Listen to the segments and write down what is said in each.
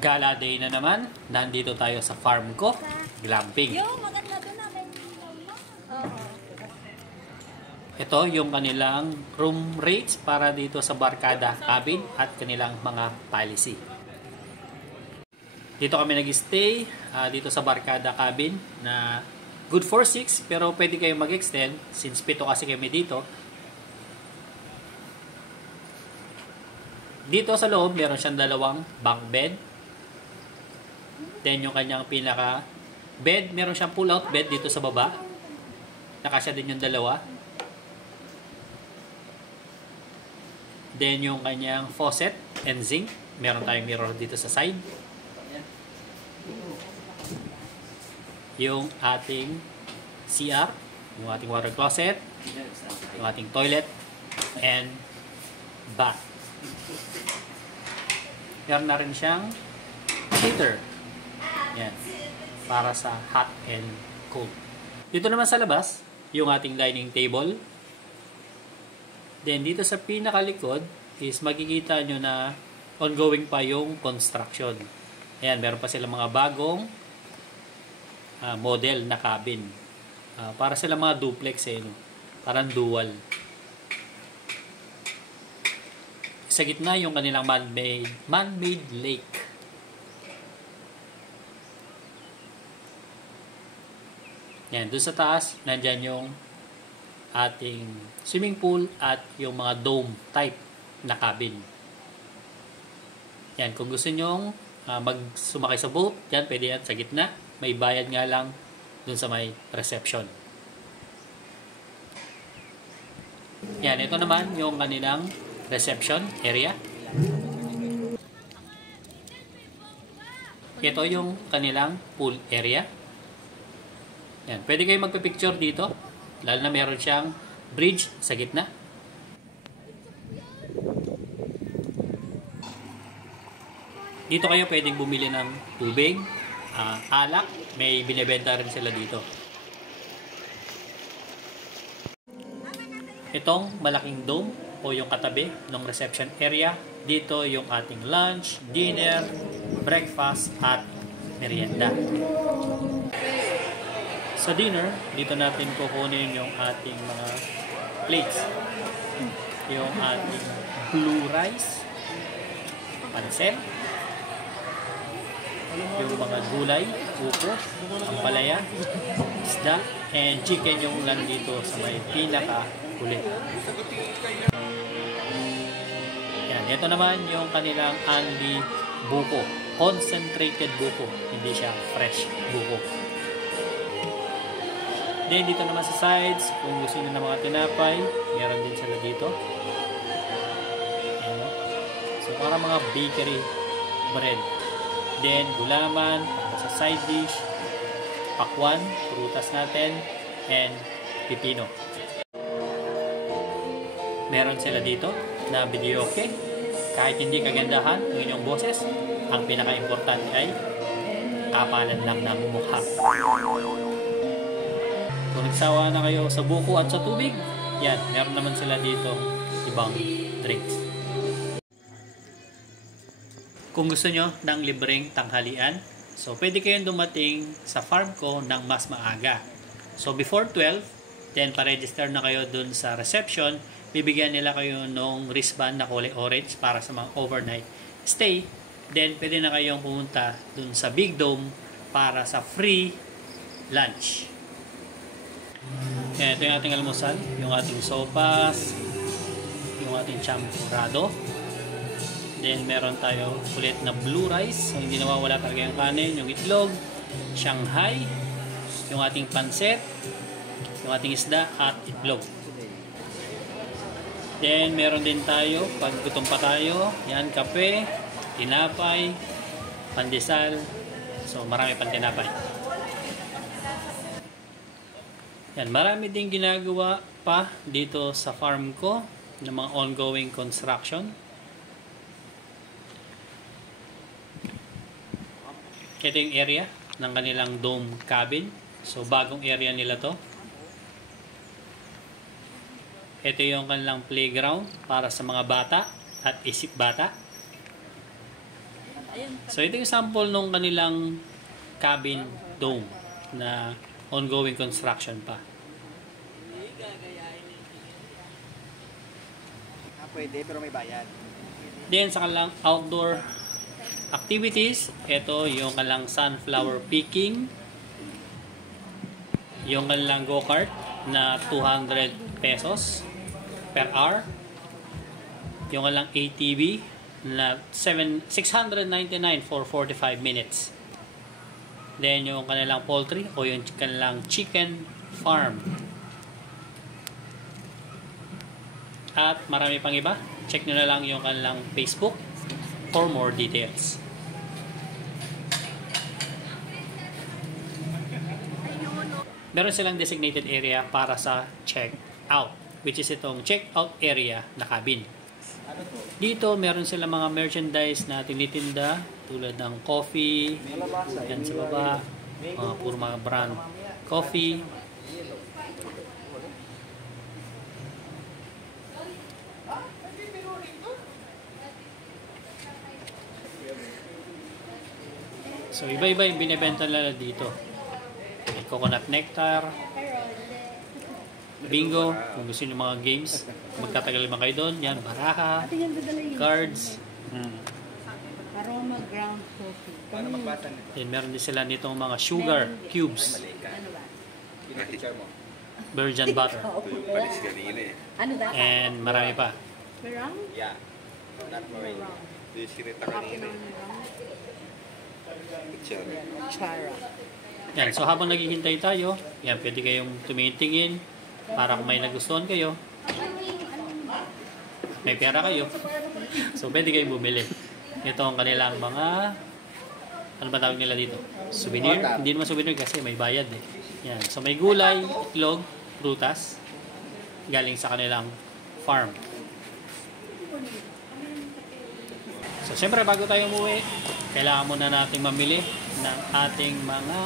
Gala day na naman. Nandito tayo sa farm ko. Glamping. Maganda doon namin. Ito yung kanilang room rates para dito sa barkada cabin at kanilang mga policy. Dito kami nag-stay dito sa barkada cabin na good for 6 pero pwede kayong mag-extend since 7 kasi kami dito. Dito sa loob meron siyang dalawang bunk bed. Then yung kanyang pinaka bed, meron siyang pull out bed dito sa baba. Nakasya din yung dalawa. Then yung kanyang faucet and sink. Meron tayong mirror dito sa side. Yung ating CR, yung ating water closet, yung ating toilet, and bath. Meron na rin siyang heater. Yan. Para sa hot and cold. Dito naman sa labas, yung ating dining table. Then dito sa pinakalikod is makikita nyo na ongoing pa yung construction. Ayan, meron pa silang mga bagong model na cabin. Para silang mga duplex no? Parang dual. Sa gitna yung kanilang man-made lake. Yan, doon sa taas, nandyan yung ating swimming pool at yung mga dome type na cabin. Yan, kung gusto nyo sumakay sa boat, yan, pwede yan sa gitna. May bayad nga lang doon sa may reception. Yan, ito naman yung kanilang reception area. Ito yung kanilang pool area. Yan, pwede kayo magpa-picture dito. Lalo na meron siyang bridge sa gitna. Dito kayo pwedeng bumili ng tubig, alak. May binibenta rin sila dito. Itong malaking dome o yung katabi ng reception area. Dito yung ating lunch, dinner, breakfast at merienda. Sa dinner, dito natin kukunin yung ating mga plates. Yung ating blue rice, pansit, yung mga gulay, upo, ampalaya, isda, and chicken yung lang dito sa may pinaka-huli. Yan, ito naman yung kanilang only buko. Concentrated buko, hindi siya fresh buko. Then dito naman sa sides, kung gusto nyo ng mga tinapay, meron din sila dito. Ayan. So para mga bakery bread. Then gulaman, sa side dish, pakwan, prutas natin, and pipino. Meron sila dito na videoke. Kahit hindi kagandahan ng inyong boses, ang pinaka-importante ay kapalan lang ng mukha. Kung nagsawa na kayo sa buko at sa tubig, yan, meron naman sila dito ibang drinks. Kung gusto nyo ng libreng tanghalian, so pwede kayong dumating sa farm ko ng mas maaga. So before 12, then pa-register na kayo dun sa reception, bibigyan nila kayo ng wristband na kulay orange para sa mga overnight stay. Then pwede na kayong pumunta dun sa Big Dome para sa free lunch. Yan, ito yung ating almusal, yung ating sopas, yung ating champurrado. Then meron tayo ulit na blue rice, so hindi nawawala talaga yung kanin, yung itlog, Shanghai, yung ating pansit, yung ating isda at itlog. Then meron din tayo, pag gutom pa tayo, yan, kape, tinapay, pandesal, so marami pang tinapay. Yan, marami din ginagawa pa dito sa farm ko ng mga ongoing construction. Ito yung area ng kanilang dome cabin. So bagong area nila to. Ito yung kanilang playground para sa mga bata at isip bata. So ito yung sample nung kanilang cabin dome na ongoing construction pa. Pwede, pero may bayad. Then sa kanilang outdoor activities, ito yung kanilang sunflower picking, yung kanilang go-kart na 200 pesos per hour, yung kanilang ATV na 699 for 45 minutes. Then yung kanilang poultry o yung kanilang chicken farm. At marami pang iba. Check nyo na lang yung kanilang Facebook for more details. Meron silang designated area para sa check-out, which is itong check-out area na cabin. Dito, meron silang mga merchandise na tinitinda tulad ng coffee, yan sa baba, puro mga brand coffee. So, iba-iba yung binibenta nila dito. May coconut nectar, bingo, kung gusto nyo mga games, magtatagal naman kayo doon. Yan, baraha, cards. Aroma ground coffee. Then, meron din sila nitong mga sugar cubes. Virgin butter. Ano ba? And marami pa. Merang? Yeah. Not marine. Chara. Yan, so habang naghihintay tayo, yan, pwede kayong tumitingin para kung may nagustuhan kayo. May pera kayo. So, pwede kayong bumili. Ito ang kanilang mga, ano ba tawag nila dito? Souvenir? Hindi naman souvenir kasi may bayad eh. Yan. So, may gulay, itlog, prutas, galing sa kanilang farm. So, siyempre, bago tayo umuwi, kailangan muna natin mamili ng ating mga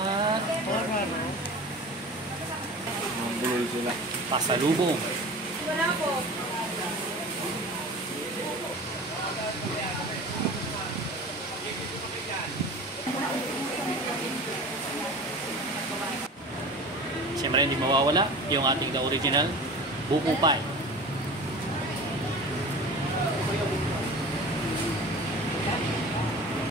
pasalubong. Siyempre, hindi mawawala yung ating the original buko pie.